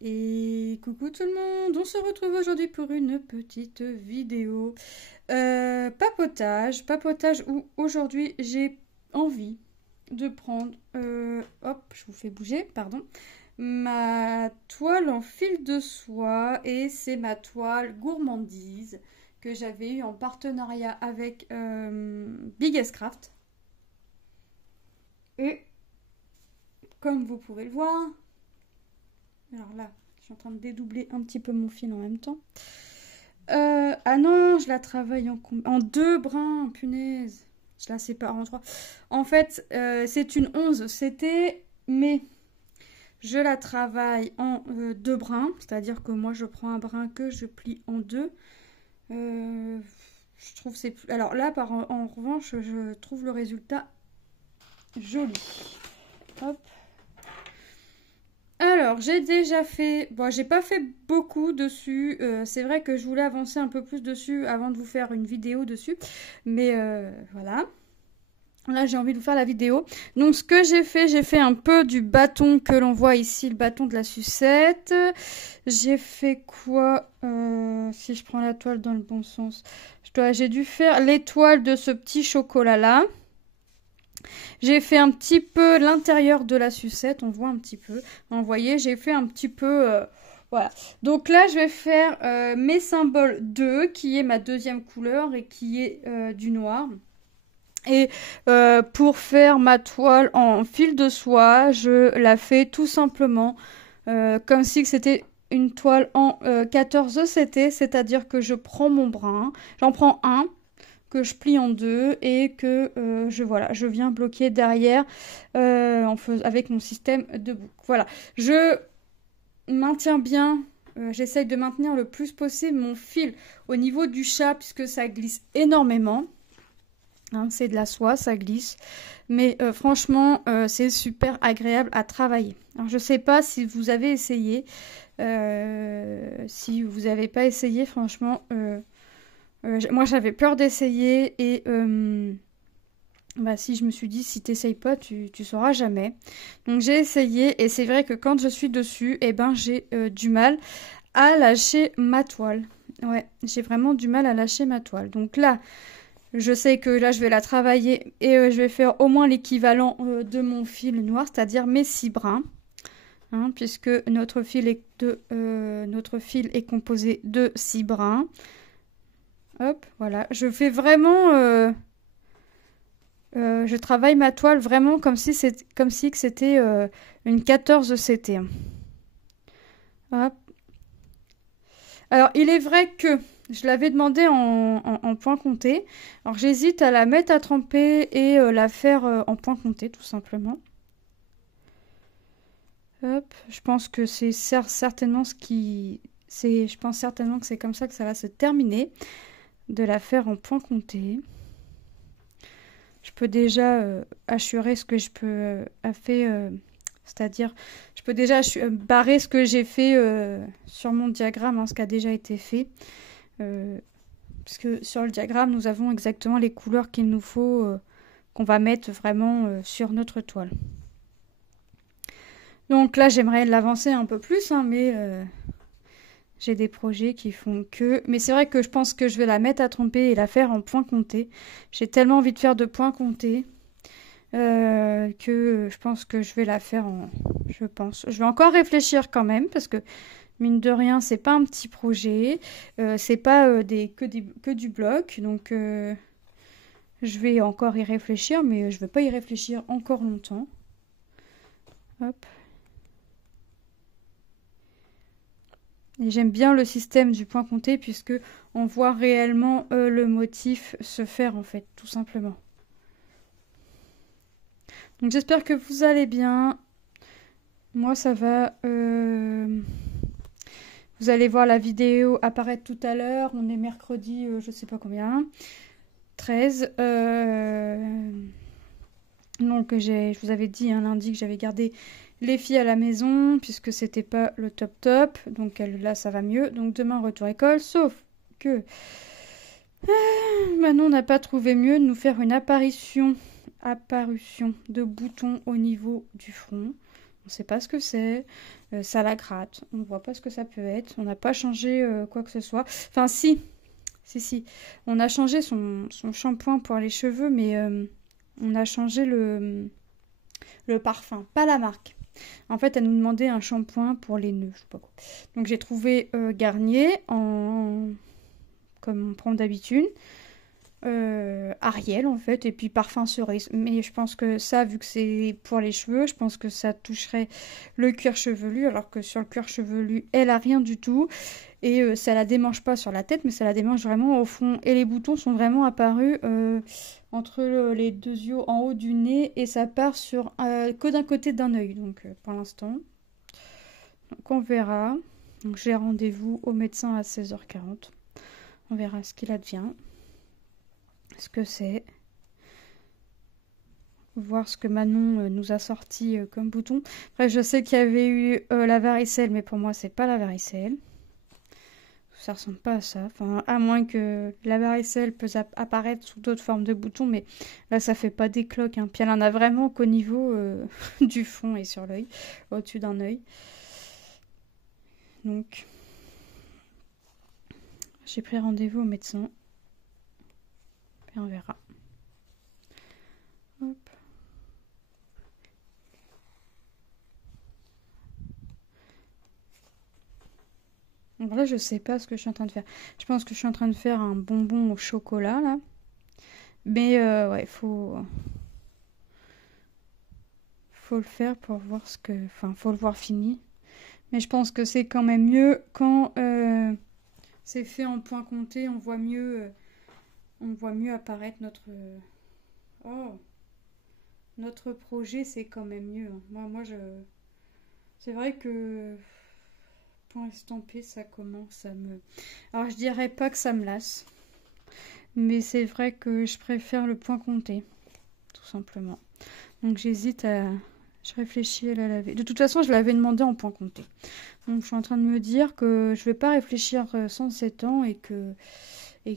Et coucou tout le monde, on se retrouve aujourd'hui pour une petite vidéo papotage où aujourd'hui j'ai envie de prendre, hop, je vous fais bouger, pardon, ma toile en fil de soie et c'est ma toile gourmandise que j'avais eue en partenariat avec Biggest Craft. Et comme vous pouvez le voir, alors là, je suis en train de dédoubler un petit peu mon fil en même temps. Ah non, je la travaille en deux brins, punaise. Je la sépare en trois. En fait, c'est une 11 CT, mais je la travaille en deux brins. C'est-à-dire que moi, je prends un brin que je plie en deux. Je trouve c'est plus... Alors là, en revanche, je trouve le résultat joli. Hop. Alors, j'ai déjà fait... Bon, j'ai pas fait beaucoup dessus. C'est vrai que je voulais avancer un peu plus dessus avant de vous faire une vidéo dessus. Mais voilà. Là, j'ai envie de vous faire la vidéo. Donc, ce que j'ai fait un peu du bâton que l'on voit ici, le bâton de la sucette. J'ai fait quoi si je prends la toile dans le bon sens. J'ai dû faire l'étoile de ce petit chocolat-là. J'ai fait un petit peu l'intérieur de la sucette, on voit un petit peu. Vous voyez, j'ai fait un petit peu... voilà. Donc là, je vais faire mes symboles 2, qui est ma deuxième couleur et qui est du noir. Et pour faire ma toile en fil de soie, je la fais tout simplement comme si c'était une toile en 14 ECT, c'est-à-dire que je prends mon brin, j'en prends un, que je plie en deux et que je viens bloquer derrière avec mon système de boucle. Voilà, je maintiens bien, j'essaye de maintenir le plus possible mon fil au niveau du chat puisque ça glisse énormément. Hein, c'est de la soie, ça glisse. Mais franchement, c'est super agréable à travailler. Alors, je ne sais pas si vous avez essayé. Si vous n'avez pas essayé, franchement... moi j'avais peur d'essayer et si je me suis dit si t'essayes pas tu sauras jamais. Donc j'ai essayé et c'est vrai que quand je suis dessus j'ai du mal à lâcher ma toile. Ouais, j'ai vraiment du mal à lâcher ma toile. Donc là je sais que là je vais la travailler et je vais faire au moins l'équivalent de mon fil noir, c'est-à-dire mes 6 brins. Hein, puisque notre fil est composé de 6 brins. Hop, voilà. Je fais vraiment... je travaille ma toile vraiment comme si c'était une 14 CT. Hop. Alors, il est vrai que je l'avais demandé en point compté. Alors, j'hésite à la mettre à tremper et la faire en point compté, tout simplement. Hop. Je pense que c'est certainement ce qui... Je pense certainement que c'est comme ça que ça va se terminer. De la faire en point compté. Je peux déjà assurer ce que je peux faire, c'est-à-dire je peux déjà barrer ce que j'ai fait sur mon diagramme, hein, ce qui a déjà été fait. Parce que sur le diagramme, nous avons exactement les couleurs qu'il nous faut, qu'on va mettre vraiment sur notre toile. Donc là, j'aimerais l'avancer un peu plus, hein, mais... j'ai des projets qui font que... Mais c'est vrai que je pense que je vais la mettre à tremper et la faire en point compté. J'ai tellement envie de faire de points comptés que je pense que je vais la faire en... Je pense. Je vais encore réfléchir quand même parce que, mine de rien, c'est pas un petit projet. C'est pas que du bloc. Donc, je vais encore y réfléchir, mais je vais pas y réfléchir encore longtemps. Hop. Et j'aime bien le système du point compté puisque on voit réellement le motif se faire en fait, tout simplement. Donc j'espère que vous allez bien. Moi ça va. Vous allez voir la vidéo apparaître tout à l'heure. On est mercredi, je sais pas combien. 13. Donc je vous avais dit lundi que j'avais gardé les filles à la maison puisque c'était pas le top. Donc là ça va mieux. Donc demain retour école, sauf que Manon n'a pas trouvé mieux de nous faire une apparition de boutons au niveau du front. On sait pas ce que c'est. Ça la gratte. On ne voit pas ce que ça peut être. On n'a pas changé quoi que ce soit. Enfin, si. Si, si. On a changé son shampoing pour les cheveux, mais on a changé le parfum, pas la marque. En fait, elle nous demandait un shampoing pour les nœuds, je sais pas quoi. Donc j'ai trouvé Garnier comme on prend d'habitude. Ariel en fait, et puis parfum cerise. Mais je pense que ça, vu que c'est pour les cheveux, je pense que ça toucherait le cuir chevelu, alors que sur le cuir chevelu, elle a rien du tout. Et ça la démange pas sur la tête, mais ça la démange vraiment au fond. Et les boutons sont vraiment apparus entre les deux yeux en haut du nez, et ça part sur que d'un côté d'un œil. Donc pour l'instant, donc on verra. Donc j'ai rendez-vous au médecin à 16h40. On verra ce qu'il advient. Ce que c'est. Voir ce que Manon nous a sorti comme bouton. Après, je sais qu'il y avait eu la varicelle, mais pour moi, c'est pas la varicelle. Ça ressemble pas à ça. Enfin, à moins que la varicelle peut apparaître sous d'autres formes de boutons, mais là, ça fait pas des cloques. Hein. Puis elle en a vraiment qu'au niveau du fond et sur l'œil, au-dessus d'un œil. Donc, j'ai pris rendez-vous au médecin. Et on verra. Hop. Donc là, je sais pas ce que je suis en train de faire. Je pense que je suis en train de faire un bonbon au chocolat, là. Mais ouais, faut le faire pour voir ce que... Enfin, faut le voir fini. Mais je pense que c'est quand même mieux quand c'est fait en point compté. On voit mieux apparaître oh, notre projet, c'est quand même mieux. Hein. C'est vrai que point estampé, ça commence à me... Alors, je dirais pas que ça me lasse. Mais c'est vrai que je préfère le point compté. Tout simplement. Donc, j'hésite à... Je réfléchis à la laver. De toute façon, je l'avais demandé en point compté. Donc, je suis en train de me dire que je vais pas réfléchir sans 7 ans et que je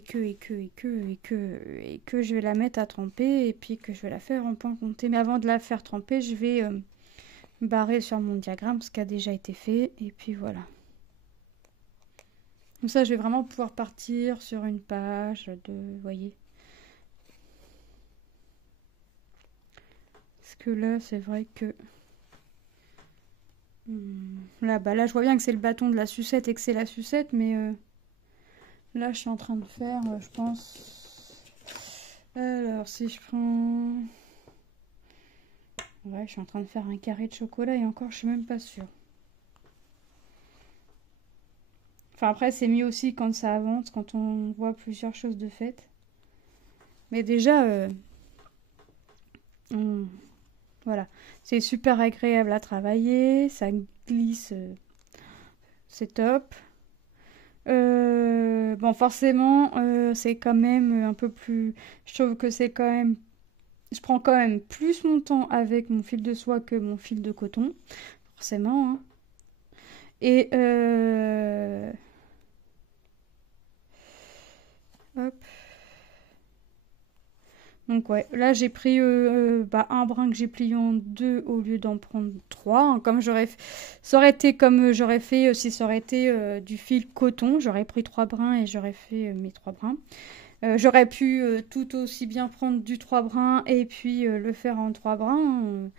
vais la mettre à tremper et puis que je vais la faire en point compté. Mais avant de la faire tremper, je vais barrer sur mon diagramme ce qui a déjà été fait. Et puis voilà. Comme ça, je vais vraiment pouvoir partir sur une page de... Vous voyez. Parce que là, c'est vrai que... Là, je vois bien que c'est le bâton de la sucette et que c'est la sucette, mais... Là, je suis en train de faire, je pense... Alors, si je prends... Ouais, je suis en train de faire un carré de chocolat et encore, je suis même pas sûre. Enfin, après, c'est mieux aussi quand ça avance, quand on voit plusieurs choses de faites. Mais déjà, voilà. C'est super agréable à travailler, ça glisse, c'est top. Bon, forcément, c'est quand même un peu plus... Je trouve que c'est quand même... Je prends quand même plus mon temps avec mon fil de soie que mon fil de coton, forcément. Hein. Et... Hop. Donc ouais, là j'ai pris un brin que j'ai plié en deux au lieu d'en prendre trois. Hein. Ça aurait été comme j'aurais fait si ça aurait été du fil coton. J'aurais pris trois brins et j'aurais fait mes trois brins. J'aurais pu tout aussi bien prendre du trois brins et puis le faire en trois brins.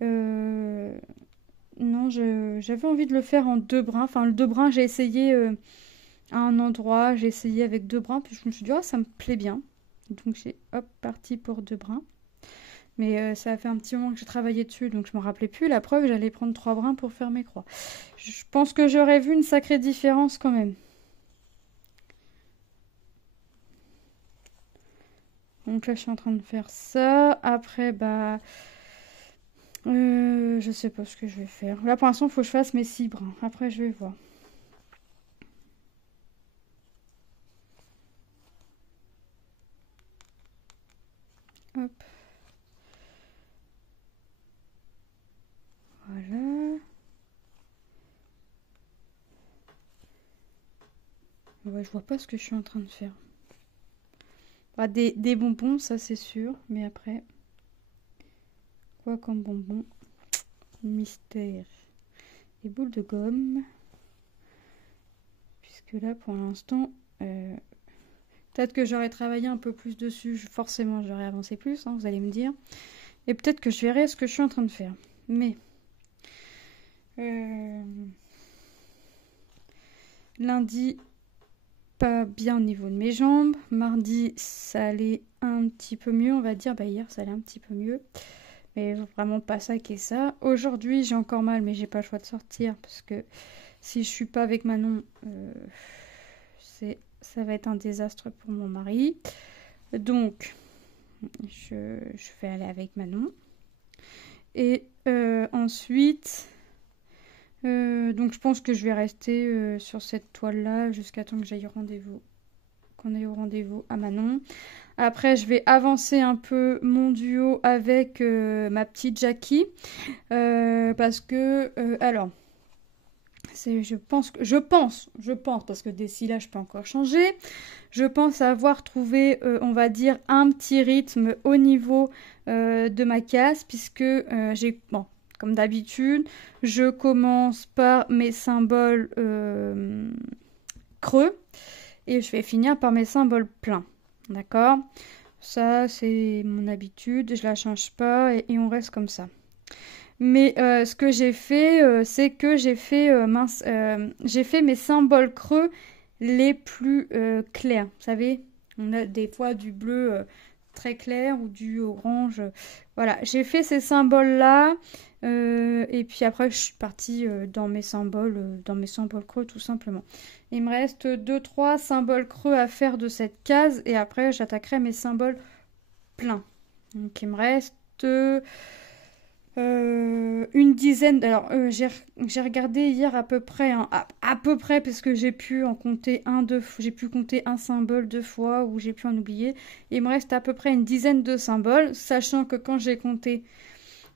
Non, j'avais envie de le faire en deux brins. Enfin, le deux brins, j'ai essayé à un endroit, j'ai essayé avec deux brins, puis je me suis dit, ah, ça me plaît bien. Donc j'ai hop parti pour deux brins. Mais ça a fait un petit moment que j'ai travaillé dessus, donc je me rappelais plus. La preuve, j'allais prendre trois brins pour faire mes croix. Je pense que j'aurais vu une sacrée différence quand même. Donc là, je suis en train de faire ça. Après, je sais pas ce que je vais faire. Là, pour l'instant, il faut que je fasse mes 6 brins. Après, je vais voir. Hop. Voilà. Ouais, je vois pas ce que je suis en train de faire. Des bonbons, ça c'est sûr. Mais après, quoi comme bonbons? mystère et boule de gomme. Puisque là, pour l'instant, peut-être que j'aurais travaillé un peu plus dessus. Forcément, j'aurais avancé plus, hein, vous allez me dire. Et peut-être que je verrai ce que je suis en train de faire. Mais lundi, pas bien au niveau de mes jambes. Mardi, ça allait un petit peu mieux, on va dire. Bah, hier, ça allait un petit peu mieux. Mais vraiment pas ça qui est ça. Aujourd'hui, j'ai encore mal, mais j'ai pas le choix de sortir. Parce que si je suis pas avec Manon, ça va être un désastre pour mon mari. Donc, je vais aller avec Manon. Et ensuite... donc je pense que je vais rester sur cette toile-là jusqu'à temps que j'aille au rendez-vous. Qu'on aille au rendez-vous à Manon. Après, je vais avancer un peu mon duo avec ma petite Jackie. Parce que... alors... Je pense, parce que d'ici là, je peux encore changer. Je pense avoir trouvé, on va dire, un petit rythme au niveau de ma case, puisque j'ai... Bon, comme d'habitude, je commence par mes symboles creux et je vais finir par mes symboles pleins. D'accord? Ça, c'est mon habitude, je la change pas et on reste comme ça. Mais ce que j'ai fait, c'est que j'ai fait mes symboles creux les plus clairs. Vous savez, on a des fois du bleu très clair ou du orange. Voilà, j'ai fait ces symboles-là. Et puis après, je suis partie dans mes symboles creux tout simplement. Il me reste 2-3 symboles creux à faire de cette case. Et après, j'attaquerai mes symboles pleins. Donc il me reste... une dizaine. Alors, j'ai regardé hier à peu près, hein, à peu près, parce que j'ai pu en compter j'ai pu compter un symbole 2 fois, ou j'ai pu en oublier. Il me reste à peu près une dizaine de symboles, sachant que quand j'ai compté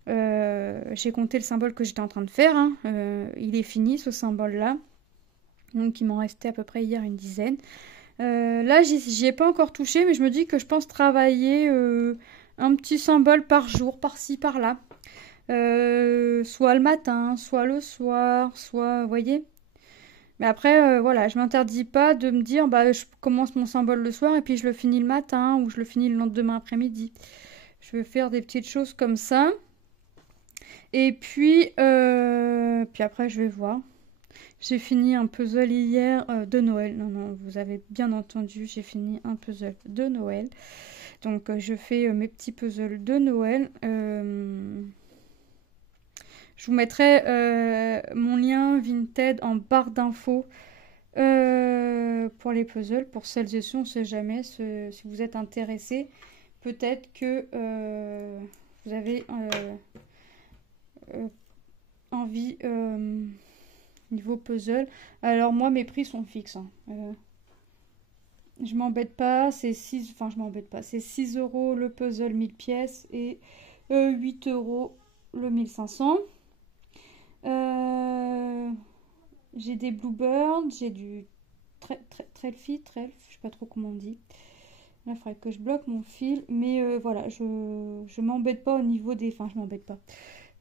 le symbole que j'étais en train de faire, hein, il est fini ce symbole-là. Donc, il m'en restait à peu près hier une dizaine. Là, j'y ai pas encore touché, mais je me dis que je pense travailler un petit symbole par jour, par-ci, par-là. Soit le matin, soit le soir, soit, vous voyez. Mais après, voilà, je m'interdis pas de me dire, bah, je commence mon symbole le soir et puis je le finis le matin ou je le finis le lendemain après-midi. Je vais faire des petites choses comme ça. Et puis après, je vais voir. J'ai fini un puzzle hier de Noël. Non, non, vous avez bien entendu, j'ai fini un puzzle de Noël. Donc, je fais mes petits puzzles de Noël. Je vous mettrai mon lien Vinted en barre d'infos pour les puzzles. Pour celles et ceux, on ne sait jamais. Si vous êtes intéressés, peut-être que vous avez envie niveau puzzle. Alors moi, mes prix sont fixes. Hein. Je m'embête pas. Enfin, je m'embête pas. C'est 6 € le puzzle 1000 pièces et 8 € le 1500. J'ai des bluebirds, j'ai du trelf, je sais pas trop comment on dit. Là, il faudrait que je bloque mon fil, mais voilà, je m'embête pas au niveau des... Enfin, je m'embête pas.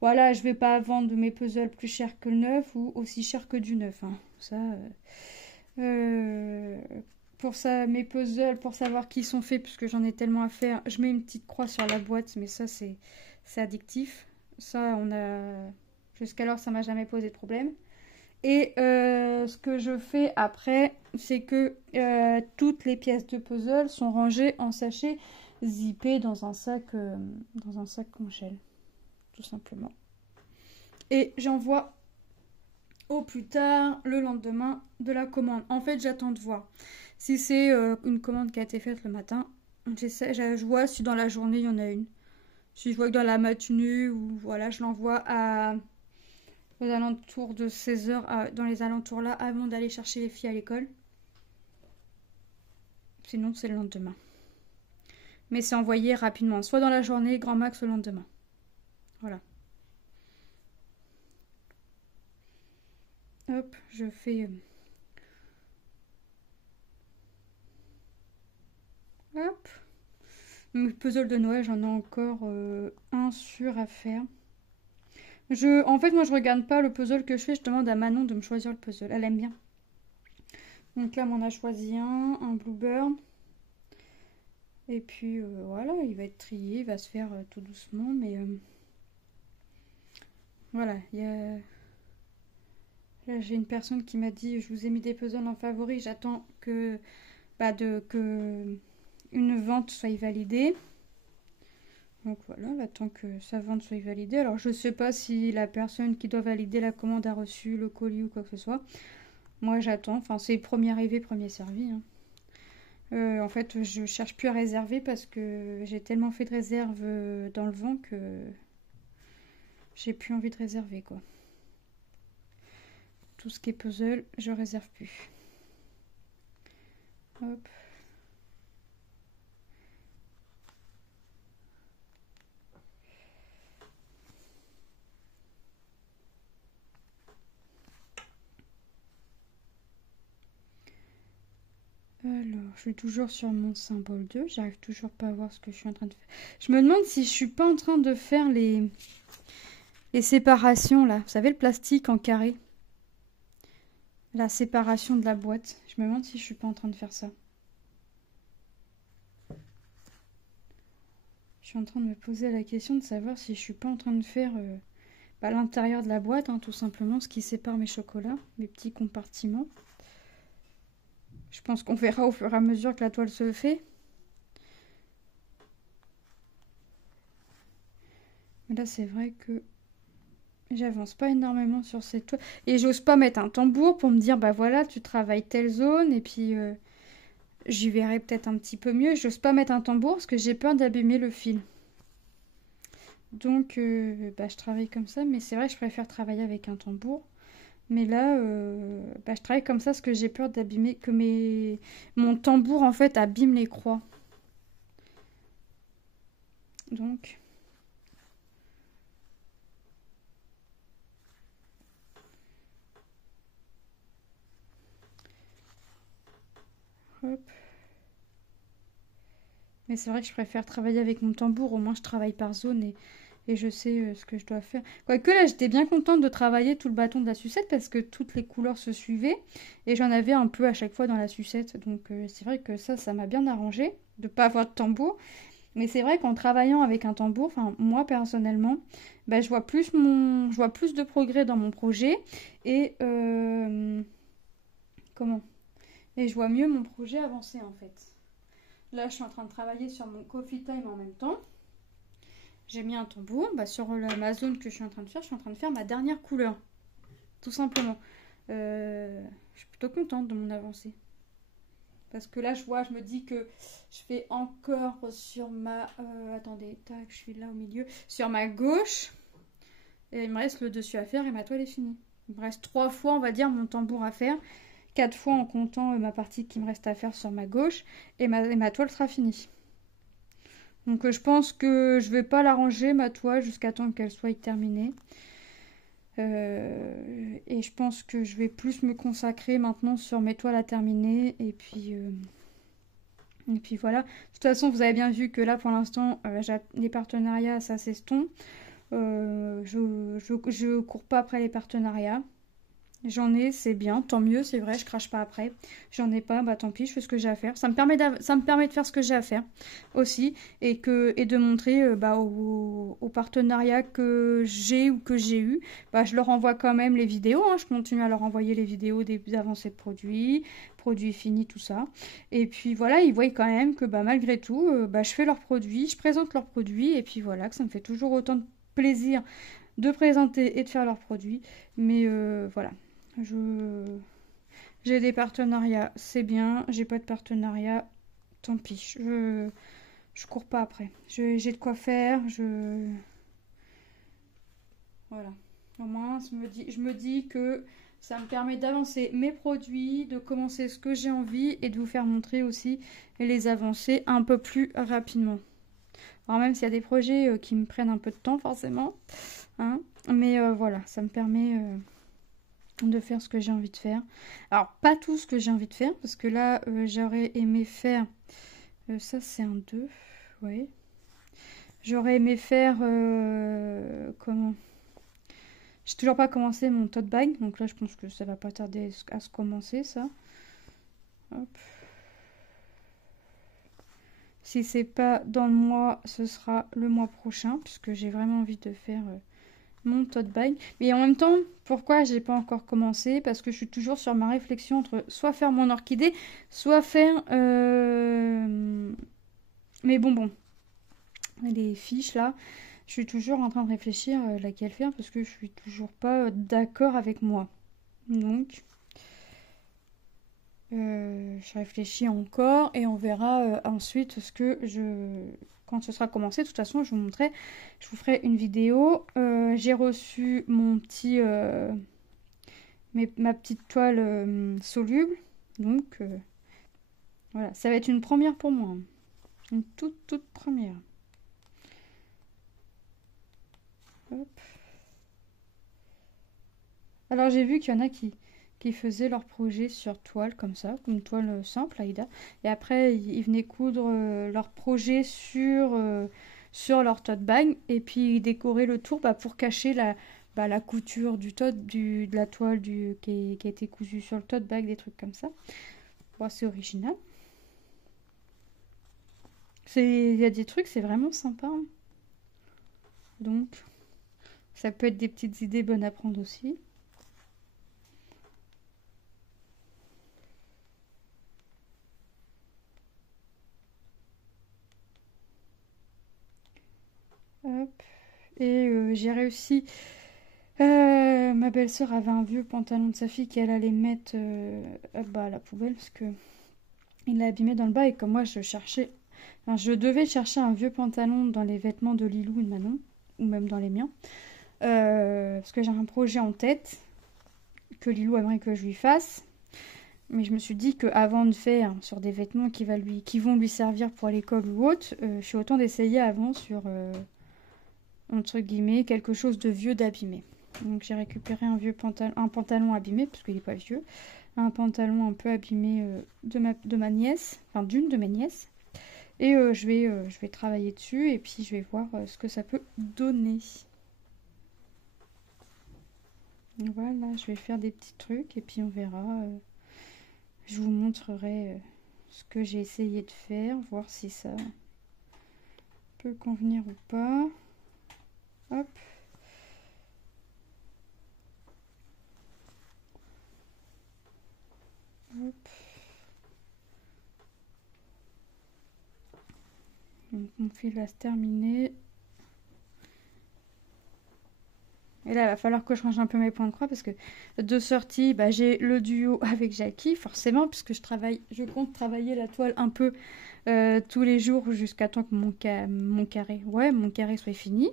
Voilà, je vais pas vendre mes puzzles plus cher que le neuf ou aussi cher que du neuf. Hein. Ça, pour ça, mes puzzles, pour savoir qui sont faits, puisque j'en ai tellement à faire, je mets une petite croix sur la boîte, mais ça, c'est addictif. Ça, on a... Jusqu'alors, ça m'a jamais posé de problème. Et ce que je fais après, c'est que toutes les pièces de puzzle sont rangées en sachets zippés dans un sac congèle, tout simplement. Et j'envoie au plus tard le lendemain de la commande. En fait, j'attends de voir. Si c'est une commande qui a été faite le matin, je vois si dans la journée il y en a une. Si je vois que dans la matinée, ou voilà, je l'envoie aux alentours de 16h, dans les alentours là, avant d'aller chercher les filles à l'école. Sinon, c'est le lendemain. Mais c'est envoyé rapidement, soit dans la journée, grand max le lendemain. Voilà. Hop, je fais... Hop. Le puzzle de Noël, j'en ai encore un sur à faire. En fait, moi, je regarde pas le puzzle que je fais. Je demande à Manon de me choisir le puzzle. Elle aime bien. Donc là, on a choisi un Bluebird. Et puis voilà, il va être trié, il va se faire tout doucement. Mais voilà, là, j'ai une personne qui m'a dit, je vous ai mis des puzzles en favori. J'attends que une vente soit validée. Donc voilà, j'attends que sa vente soit validée. Alors je sais pas si la personne qui doit valider la commande a reçu le colis ou quoi que ce soit. Moi j'attends, enfin c'est premier arrivé, premier servi, hein. En fait je cherche plus à réserver parce que j'ai tellement fait de réserves dans le vent que j'ai plus envie de réserver quoi. Tout ce qui est puzzle, je réserve plus. Hop. Alors, je suis toujours sur mon symbole 2. J'arrive toujours pas à voir ce que je suis en train de faire. Je me demande si je suis pas en train de faire les séparations là. Vous savez, le plastique en carré. La séparation de la boîte. Je me demande si je suis pas en train de faire ça. Je suis en train de me poser la question de savoir si je suis pas en train de faire l'intérieur de la boîte, hein, tout simplement, ce qui sépare mes chocolats, mes petits compartiments. Je pense qu'on verra au fur et à mesure que la toile se fait. Mais là, c'est vrai que j'avance pas énormément sur cette toile. Et j'ose pas mettre un tambour pour me dire, bah voilà, tu travailles telle zone, et puis j'y verrai peut-être un petit peu mieux. J'ose pas mettre un tambour parce que j'ai peur d'abîmer le fil. Donc, je travaille comme ça, mais c'est vrai que je préfère travailler avec un tambour. Mais là, je travaille comme ça parce que j'ai peur d'abîmer, que mon tambour, en fait, abîme les croix. Donc, hop. Mais c'est vrai que je préfère travailler avec mon tambour, au moins je travaille par zone et je sais ce que je dois faire. Quoique là, j'étais bien contente de travailler tout le bâton de la sucette parce que toutes les couleurs se suivaient et j'en avais un peu à chaque fois dans la sucette. Donc c'est vrai que ça m'a bien arrangé de ne pas avoir de tambour. Mais c'est vrai qu'en travaillant avec un tambour, enfin moi personnellement, je vois plus de progrès dans mon projet et comment? Et je vois mieux mon projet avancer en fait. Là, je suis en train de travailler sur mon coffee time en même temps. J'ai mis un tambour. Sur ma zone que je suis en train de faire, je suis en train de faire ma dernière couleur. Tout simplement. Je suis plutôt contente de mon avancée. Parce que là, je me dis que je fais encore sur ma... attendez, tac, je suis là au milieu. Sur ma gauche. Et il me reste le dessus à faire et ma toile est finie. Il me reste 3 fois, on va dire, mon tambour à faire. 4 fois en comptant ma partie qui me reste à faire sur ma gauche. Et ma toile sera finie. Donc je pense que je vais pas la ranger ma toile jusqu'à temps qu'elle soit terminée. Et je pense que je vais plus me consacrer maintenant sur mes toiles à terminer. Et puis voilà. De toute façon, vous avez bien vu que là pour l'instant, les partenariats ça s'estompe. Je cours pas après les partenariats. J'en ai, c'est bien, tant mieux, c'est vrai, je crache pas après. J'en ai pas, tant pis, je fais ce que j'ai à faire. Ça me permet de faire ce que j'ai à faire aussi et de montrer aux partenariats que j'ai ou que j'ai eu, je leur envoie quand même les vidéos, hein. Je continue à leur envoyer les vidéos des avancées de produits finis, tout ça. Et puis voilà, ils voient quand même que malgré tout, je fais leurs produits, je présente leurs produits et puis voilà, que ça me fait toujours autant de plaisir de présenter et de faire leurs produits. Mais voilà. J'ai des partenariats, c'est bien. J'ai pas de partenariat, tant pis. Je cours pas après. J'ai de quoi faire. Voilà. Au moins, je me dis que ça me permet d'avancer mes produits, de commencer ce que j'ai envie et de vous faire montrer aussi les avancées un peu plus rapidement. Alors même s'il y a des projets qui me prennent un peu de temps forcément, hein, mais voilà, ça me permet de faire ce que j'ai envie de faire. Alors pas tout ce que j'ai envie de faire parce que là j'aurais aimé faire ça c'est un 2, ouais. J'aurais aimé faire comment J'ai toujours pas commencé mon tote bag, donc là je pense que ça va pas tarder à se commencer ça. Hop. Si c'est pas dans le mois, ce sera le mois prochain, puisque j'ai vraiment envie de faire mon tote bag. Mais en même temps, pourquoi j'ai pas encore commencé? Parce que je suis toujours sur ma réflexion entre soit faire mon orchidée, soit faire mes bonbons. Les fiches là, je suis toujours en train de réfléchir laquelle faire parce que je suis toujours pas d'accord avec moi. Donc, je réfléchis encore et on verra ensuite ce que je... Quand ce sera commencé, de toute façon, je vous montrerai, je vous ferai une vidéo. J'ai reçu mon petit, ma petite toile soluble. Donc, voilà, ça va être une première pour moi. Une toute première. Hop. Alors, j'ai vu qu'il y en a qui faisaient leur projet sur toile, comme ça, une toile simple, Aïda. Et après, ils venaient coudre leur projet sur leur tote bag. Et puis, ils décoraient le tour pour cacher la couture de la toile qui a été cousue sur le tote bag, des trucs comme ça. Bon, c'est original. Il y a des trucs, c'est vraiment sympa, hein. Donc, ça peut être des petites idées bonnes à prendre aussi. Hop. Et j'ai réussi. Ma belle-sœur avait un vieux pantalon de sa fille qu'elle allait mettre à la poubelle parce que il l'a abîmé dans le bas et comme moi je devais chercher un vieux pantalon dans les vêtements de Lilou et de Manon ou même dans les miens parce que j'ai un projet en tête que Lilou aimerait que je lui fasse. Mais je me suis dit qu'avant de faire sur des vêtements qui vont lui servir pour l'école ou autre, je suis autant d'essayer avant sur entre guillemets quelque chose de vieux d'abîmé. Donc j'ai récupéré un pantalon abîmé, parce qu'il n'est pas vieux, un pantalon un peu abîmé de ma nièce, enfin d'une de mes nièces. Et je vais travailler dessus et puis je vais voir ce que ça peut donner. Voilà, je vais faire des petits trucs et puis on verra. Je vous montrerai ce que j'ai essayé de faire, voir si ça peut convenir ou pas. Hop. Hop. Donc mon fil va se terminer. Et là, il va falloir que je range un peu mes points de croix parce que de sortie, j'ai le duo avec Jackie, forcément, puisque je compte travailler la toile un peu tous les jours jusqu'à temps que mon carré soit fini.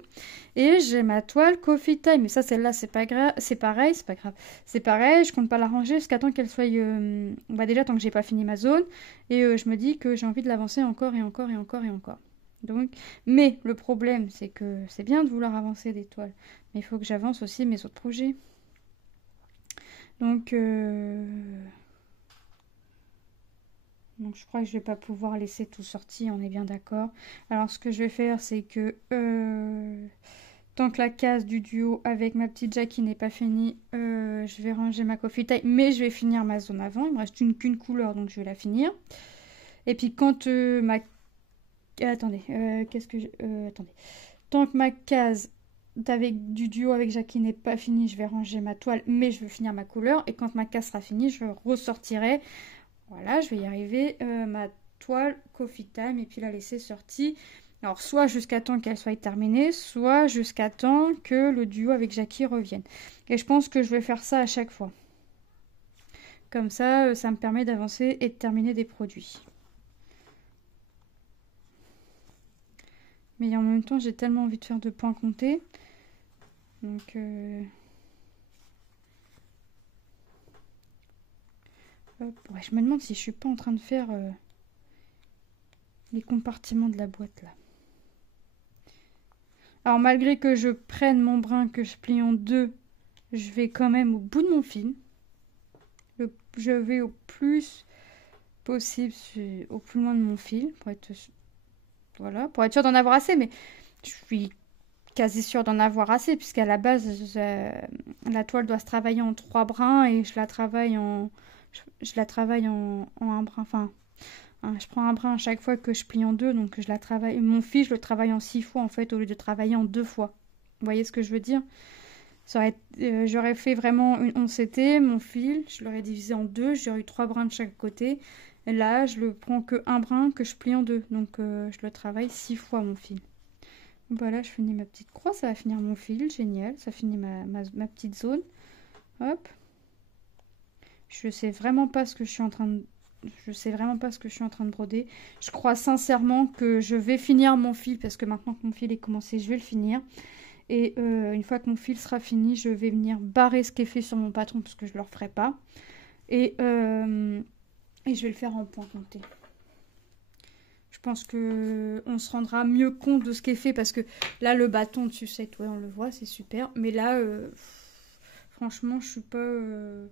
Et j'ai ma toile Coffee Time. Mais ça, celle-là, c'est pas grave, c'est pareil, c'est pas grave. C'est pareil, je compte pas la ranger jusqu'à temps qu'elle soit... déjà, tant que j'ai pas fini ma zone. Et je me dis que j'ai envie de l'avancer encore et encore et encore et encore. Donc, mais le problème, c'est que c'est bien de vouloir avancer des toiles, mais il faut que j'avance aussi mes autres projets. Donc je crois que je vais pas pouvoir laisser tout sorti, on est bien d'accord. Alors ce que je vais faire, c'est que tant que la case du duo avec ma petite Jackie n'est pas finie, je vais ranger ma coffee time, mais je vais finir ma zone avant. Il me reste qu'une couleur, donc je vais la finir. Et puis quand attendez, attendez. Tant que ma case du duo avec Jackie n'est pas finie, je vais ranger ma toile, mais je vais finir ma couleur. Et quand ma case sera finie, je ressortirai. Voilà, je vais y arriver. Ma toile Coffee Time et puis la laisser sortie. Alors, soit jusqu'à temps qu'elle soit terminée, soit jusqu'à temps que le duo avec Jackie revienne. Et je pense que je vais faire ça à chaque fois. Comme ça, ça me permet d'avancer et de terminer des produits. Mais en même temps, j'ai tellement envie de faire de points comptés. Donc, je me demande si je suis pas en train de faire les compartiments de la boîte là. Alors, malgré que je prenne mon brin, que je plie en deux, je vais quand même au bout de mon fil. Je vais au plus possible, au plus loin de mon fil pour être sûr d'en avoir assez. Mais je suis quasi sûre d'en avoir assez, puisqu'à la base, la toile doit se travailler en 3 brins et je la travaille en un brin. Enfin, hein, je prends un brin à chaque fois que je plie en 2, donc je la travaille. Mon fil, je le travaille en 6 fois en fait, au lieu de travailler en 2 fois. Vous voyez ce que je veux dire? J'aurais fait vraiment une 11 mon fil, je l'aurais divisé en 2, j'aurais eu 3 brins de chaque côté. Et là, je le prends que un brin que je plie en 2, donc je le travaille 6 fois mon fil. Voilà, je finis ma petite croix, ça va finir mon fil, génial, ça finit ma petite zone. Hop. Je sais vraiment pas ce que je suis en train de... Je sais vraiment pas ce que je suis en train de broder. Je crois sincèrement que je vais finir mon fil, parce que maintenant que mon fil est commencé, je vais le finir. Et une fois que mon fil sera fini, je vais venir barrer ce qui est fait sur mon patron, parce que je ne le referai pas. Et je vais le faire en point compté. Je pense qu'on se rendra mieux compte de ce qui est fait, parce que là, le bâton dessus, ouais, on le voit, c'est super. Mais là, franchement, je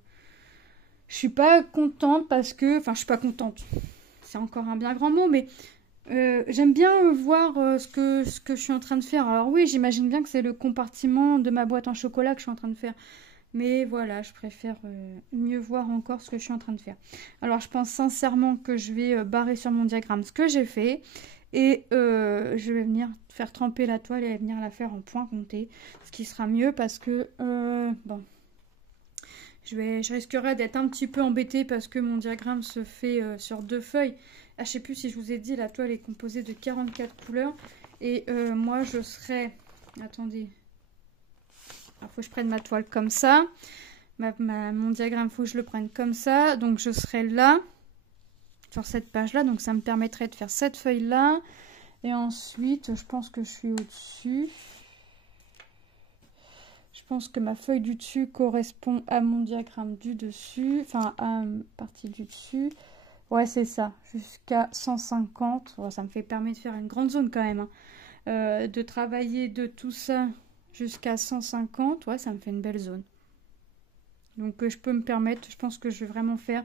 suis pas contente parce que... Enfin, je suis pas contente. C'est encore un bien grand mot, mais j'aime bien voir ce que je suis en train de faire. Alors oui, j'imagine bien que c'est le compartiment de ma boîte en chocolat que je suis en train de faire. Mais voilà, je préfère mieux voir encore ce que je suis en train de faire. Alors, je pense sincèrement que je vais barrer sur mon diagramme ce que j'ai fait. Et je vais venir faire tremper la toile et venir la faire en point compté. Ce qui sera mieux parce que, bon, je risquerais d'être un petit peu embêtée parce que mon diagramme se fait sur 2 feuilles. Ah, je sais plus si je vous ai dit, la toile est composée de 44 couleurs. Et moi, je serai... Attendez... Il faut que je prenne ma toile comme ça. Mon diagramme, il faut que je le prenne comme ça. Donc, je serai là, sur cette page-là. Donc, ça me permettrait de faire cette feuille-là. Et ensuite, je pense que je suis au-dessus. Je pense que ma feuille du dessus correspond à mon diagramme du dessus. Enfin, à une partie du dessus. Ouais, c'est ça. Jusqu'à 150. Ouais, ça me permet de faire une grande zone quand même. Hein. De travailler de tout ça... jusqu'à 150, ouais, ça me fait une belle zone. Donc, je peux me permettre, je pense que je vais vraiment faire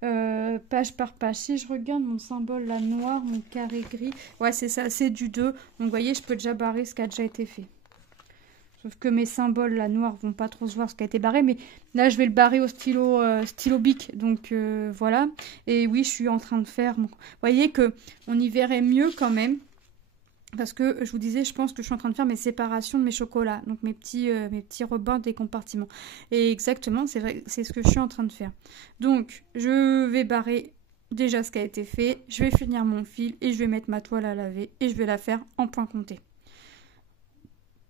page par page. Si je regarde mon symbole là, noir, mon carré gris, ouais, c'est ça, c'est du 2. Donc, vous voyez, je peux déjà barrer ce qui a déjà été fait. Sauf que mes symboles là, noirs, vont pas trop se voir ce qui a été barré. Mais là, je vais le barrer au stylo bic. Donc, voilà. Et oui, je suis en train de faire... Vous voyez qu'on y verrait mieux quand même. Parce que je vous disais, je pense que je suis en train de faire mes séparations de mes chocolats. Donc mes petits rebords des compartiments. Et exactement, c'est vrai, c'est ce que je suis en train de faire. Donc, je vais barrer déjà ce qui a été fait. Je vais finir mon fil et je vais mettre ma toile à laver. Et je vais la faire en point compté.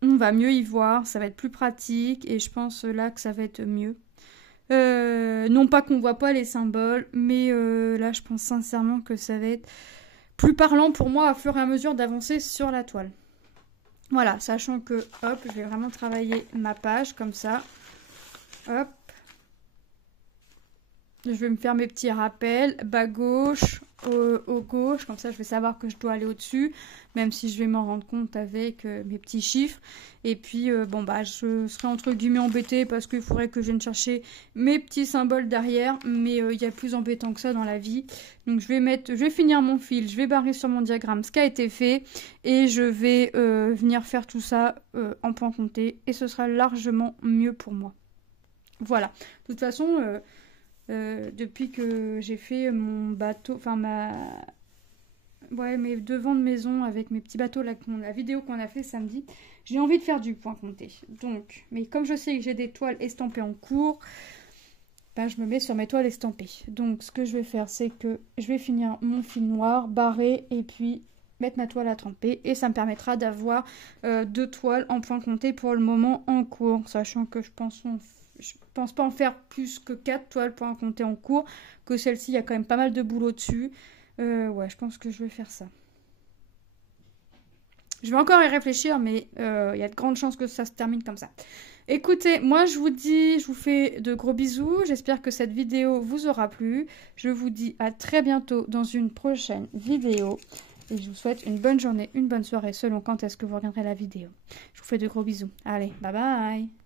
On va mieux y voir, ça va être plus pratique. Et je pense là que ça va être mieux. Non pas qu'on voit pas les symboles. Mais là, je pense sincèrement que ça va être... plus parlant pour moi à fur et à mesure d'avancer sur la toile. Voilà, sachant que, hop, je vais vraiment travailler ma page comme ça. Hop. Je vais me faire mes petits rappels, bas gauche, au gauche, comme ça je vais savoir que je dois aller au-dessus, même si je vais m'en rendre compte avec mes petits chiffres. Et puis, bon bah, je serai entre guillemets embêtée parce qu'il faudrait que je vienne chercher mes petits symboles derrière, mais il y a plus embêtant que ça dans la vie. Donc je vais finir mon fil, je vais barrer sur mon diagramme ce qui a été fait, et je vais venir faire tout ça en point compté, et ce sera largement mieux pour moi. Voilà, de toute façon... depuis que j'ai fait mon bateau, enfin mes devants de maison avec mes petits bateaux, là, la vidéo qu'on a fait samedi, j'ai envie de faire du point compté. Donc, mais comme je sais que j'ai des toiles estampées en cours, bah, je me mets sur mes toiles estampées. Donc, ce que je vais faire, c'est que je vais finir mon fil noir, barrer, et puis mettre ma toile à tremper, et ça me permettra d'avoir 2 toiles en point compté pour le moment en cours, sachant que je pense pas en faire plus que 4 toiles pour en compter en cours, que celle-ci, il y a quand même pas mal de boulot dessus. Ouais, je pense que je vais faire ça. Je vais encore y réfléchir, mais il y a de grandes chances que ça se termine comme ça. Écoutez, moi je vous fais de gros bisous. J'espère que cette vidéo vous aura plu. Je vous dis à très bientôt dans une prochaine vidéo. Et je vous souhaite une bonne journée, une bonne soirée, selon quand est-ce que vous regarderez la vidéo. Je vous fais de gros bisous. Allez, bye bye!